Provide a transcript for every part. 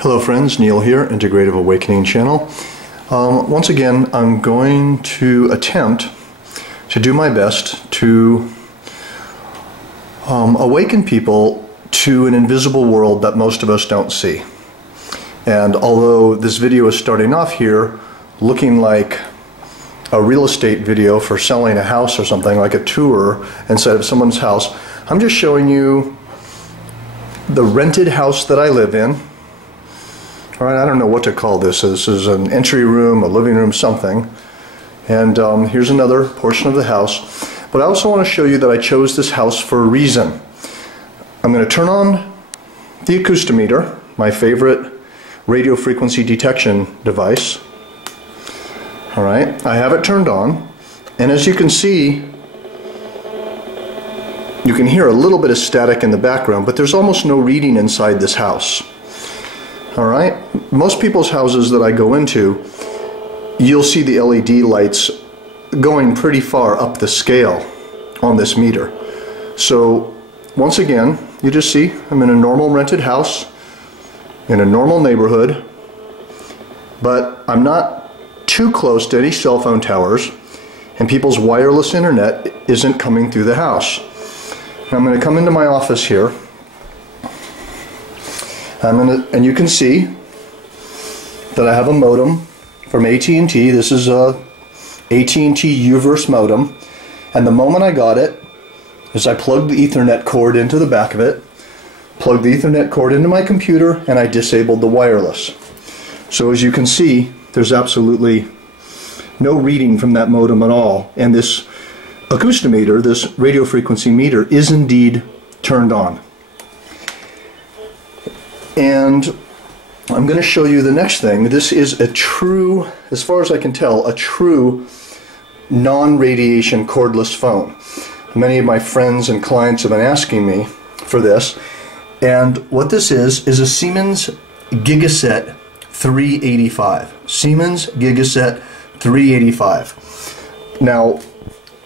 Hello friends, Neil here, Integrative Awakening channel. Once again, I'm going to attempt to do my best to awaken people to an invisible world that most of us don't see. And although this video is starting off here looking like a real estate video for selling a house or something, like a tour inside of someone's house, I'm just showing you the rented house that I live in. All right, I don't know what to call this. This is an entry room, a living room, something. And here's another portion of the house. But I also want to show you that I chose this house for a reason. I'm going to turn on the acoustometer, my favorite radio frequency detection device. All right, I have it turned on. And as you can see, you can hear a little bit of static in the background, but there's almost no reading inside this house. Alright, most people's houses that I go into, you'll see the LED lights going pretty far up the scale on this meter. So once again, you just see I'm in a normal rented house, in a normal neighborhood, but I'm not too close to any cell phone towers, and people's wireless internet isn't coming through the house. Now I'm going to come into my office here. And you can see that I have a modem from AT&T. This is a AT&T Uverse modem, and the moment I got it is I plugged the Ethernet cord into the back of it, plugged the Ethernet cord into my computer, and I disabled the wireless. So as you can see, there's absolutely no reading from that modem at all, and this acoustometer, this radio frequency meter, is indeed turned on. And I'm going to show you the next thing. This is a true, as far as I can tell, a true non-radiation cordless phone. Many of my friends and clients have been asking me for this. And what this is a Siemens Gigaset 385. Siemens Gigaset 385. Now,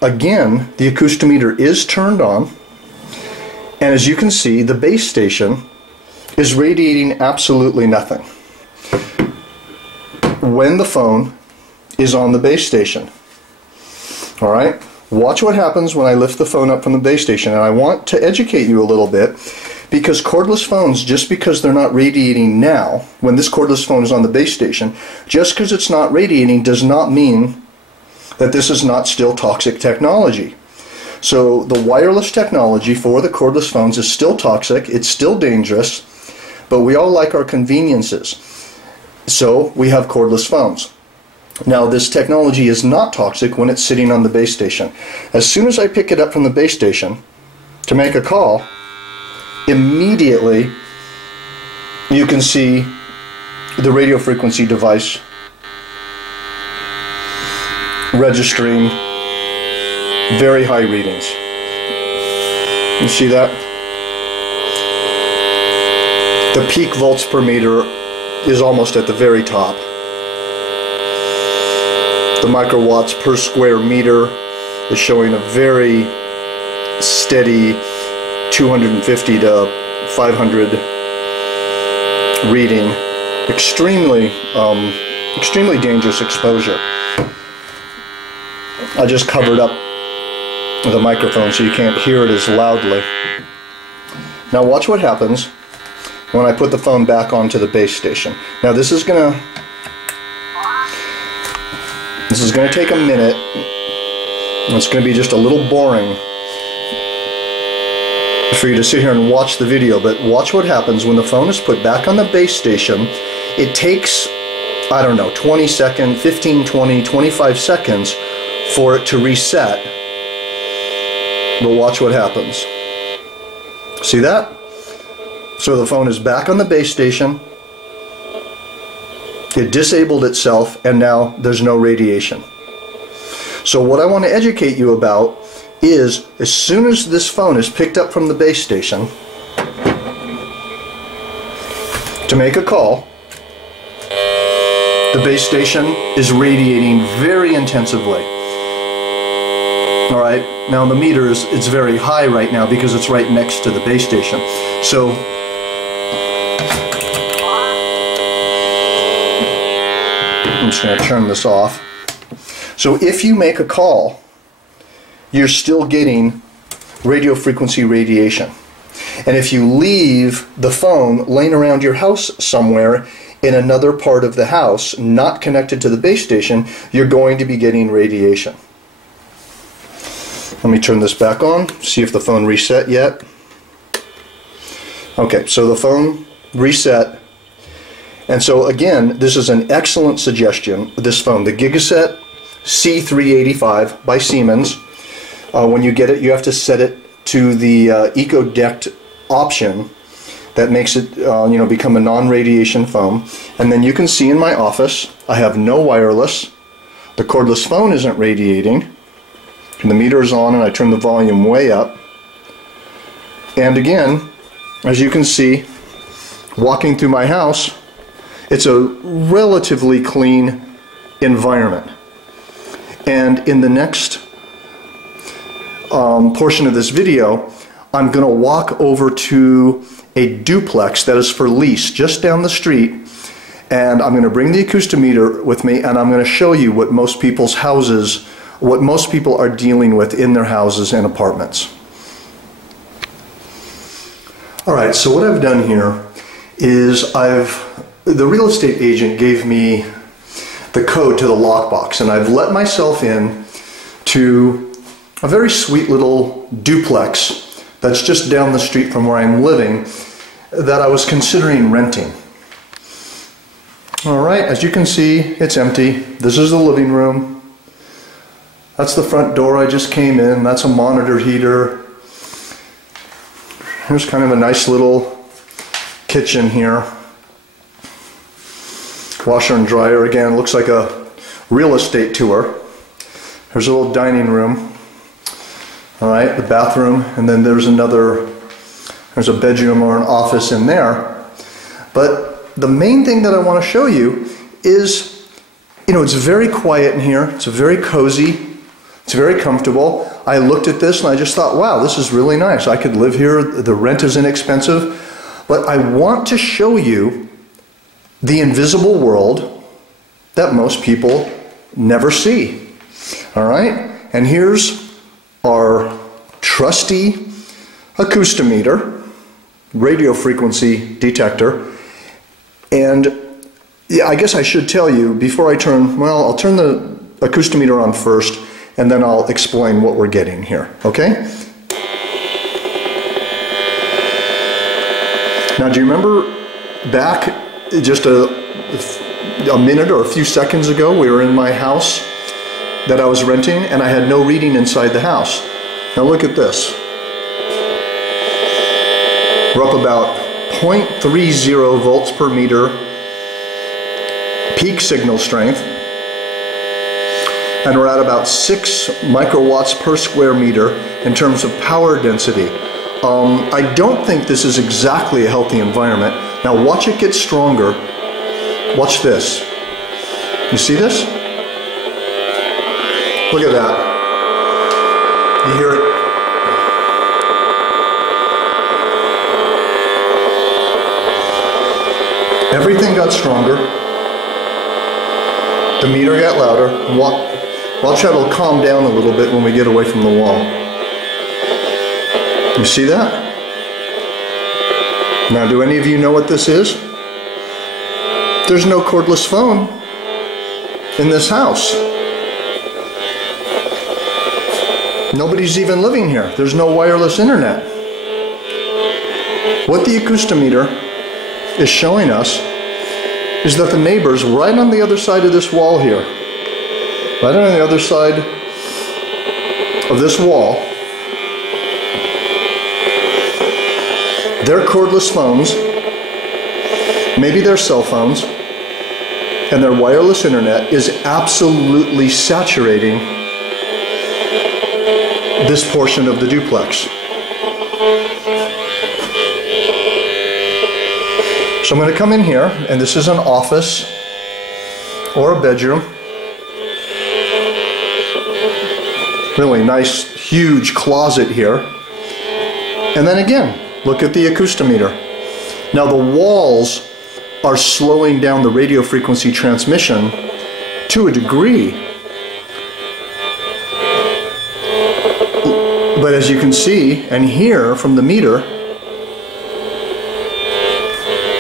again, the acoustometer is turned on. And as you can see, the base station is radiating absolutely nothing when the phone is on the base station. Alright, watch what happens when I lift the phone up from the base station. And I want to educate you a little bit, because cordless phones, just because they're not radiating now, when this cordless phone is on the base station, just because it's not radiating does not mean that this is not still toxic technology. So the wireless technology for the cordless phones is still toxic, it's still dangerous, but we all like our conveniences. So we have cordless phones. Now this technology is not toxic when it's sitting on the base station. As soon as I pick it up from the base station to make a call, immediately you can see the radio frequency device registering very high readings. You see that? The peak volts per meter is almost at the very top. The microwatts per square meter is showing a very steady 250 to 500 reading. Extremely dangerous exposure. I just covered up with a microphone so you can't hear it as loudly. Now watch what happens when I put the phone back onto the base station. Now this is gonna take a minute. It's gonna be just a little boring for you to sit here and watch the video, but watch what happens when the phone is put back on the base station. It takes, I don't know, 20 seconds, 15, 20, 25 seconds for it to reset. But watch what happens. See that? So the phone is back on the base station, it disabled itself, and now there's no radiation. So what I want to educate you about is, as soon as this phone is picked up from the base station to make a call, the base station is radiating very intensively. Alright, now the meter it's very high right now because it's right next to the base station. So just going to turn this off. So if you make a call, you're still getting radio frequency radiation. And if you leave the phone laying around your house somewhere in another part of the house, not connected to the base station, you're going to be getting radiation. Let me turn this back on, see if the phone reset yet. Okay, so the phone reset. And so again, this is an excellent suggestion, this phone, the Gigaset C385 by Siemens. When you get it, you have to set it to the Eco Dect option that makes it become a non-radiation phone. And then you can see in my office, I have no wireless. The cordless phone isn't radiating. And the meter is on and I turn the volume way up. And again, as you can see, walking through my house, it's a relatively clean environment. And in the next portion of this video, I'm going to walk over to a duplex that is for lease just down the street, and I'm going to bring the acoustometer with me, and I'm going to show you what most people's houses, what most people are dealing with in their houses and apartments. Alright, so what I've done here is the real estate agent gave me the code to the lockbox, and I've let myself in to a very sweet little duplex that's just down the street from where I'm living that I was considering renting. Alright, as you can see, it's empty. This is the living room. That's the front door I just came in. That's a monitor heater. Here's kind of a nice little kitchen here. Washer and dryer. Again, looks like a real estate tour. There's a little dining room. Alright, the bathroom, and then there's a bedroom or an office in there. But the main thing that I want to show you is, it's very quiet in here. It's very cozy. It's very comfortable. I looked at this and I just thought, wow, this is really nice. I could live here. The rent is inexpensive. But I want to show you the invisible world that most people never see. All right? And here's our trusty acoustometer, radio frequency detector. And yeah, I guess I should tell you before I'll turn the acoustometer on first, and then I'll explain what we're getting here, okay? Now, do you remember back just a minute or a few seconds ago, we were in my house that I was renting, and I had no reading inside the house. Now look at this. We're up about 0.30 volts per meter peak signal strength, and we're at about 6 microwatts per square meter in terms of power density. I don't think this is exactly a healthy environment. Now watch it get stronger. Watch this. You see this? Look at that. You hear it? Everything got stronger. The meter got louder. Watch how it'll calm down a little bit when we get away from the wall. You see that? Now, do any of you know what this is? There's no cordless phone in this house. Nobody's even living here. There's no wireless internet. What the acoustometer is showing us is that the neighbors right on the other side of this wall here, right on the other side of this wall, their cordless phones, maybe their cell phones, and their wireless internet is absolutely saturating this portion of the duplex. So I'm going to come in here, and this is an office or a bedroom. Really nice, huge closet here. And then again, look at the acoustometer. Now the walls are slowing down the radio frequency transmission to a degree. But as you can see and hear from the meter,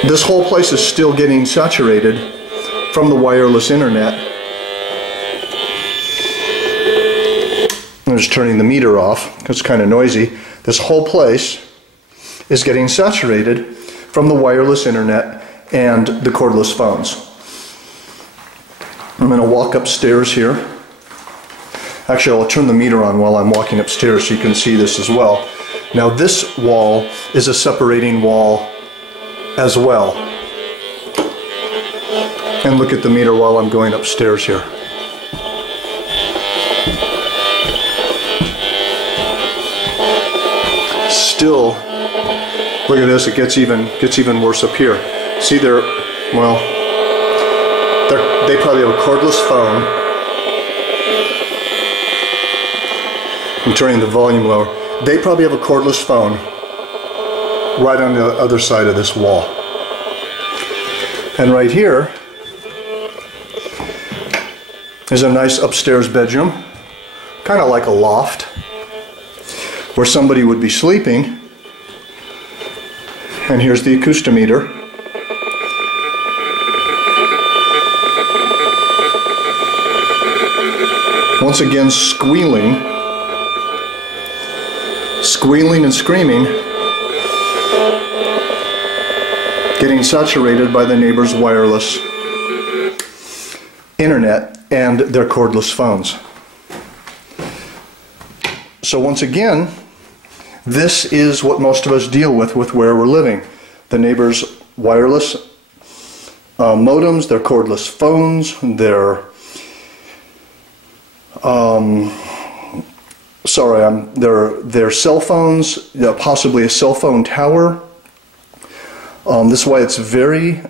this whole place is still getting saturated from the wireless internet. I'm just turning the meter off because it's kind of noisy. This whole place is getting saturated from the wireless internet and the cordless phones. I'm going to walk upstairs here. Actually, I'll turn the meter on while I'm walking upstairs so you can see this as well. Now this wall is a separating wall as well. And look at the meter while I'm going upstairs here. Still, look at this, it gets even worse up here. See, they probably have a cordless phone. I'm turning the volume lower. They probably have a cordless phone right on the other side of this wall. And right here is a nice upstairs bedroom, kind of like a loft, where somebody would be sleeping. And here's the acoustometer. Once again, squealing and screaming, getting saturated by the neighbor's wireless internet and their cordless phones. So once again, this is what most of us deal with where we're living. The neighbor's wireless modems, their cordless phones, their their cell phones, possibly a cell phone tower. This is why it's very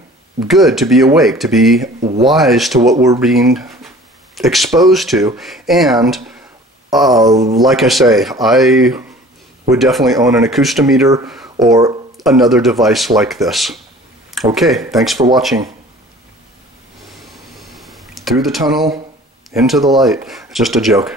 good to be awake, to be wise to what we're being exposed to. And like I say, I would definitely own an acoustometer or another device like this. Okay, thanks for watching. Through the tunnel, into the light. It's just a joke.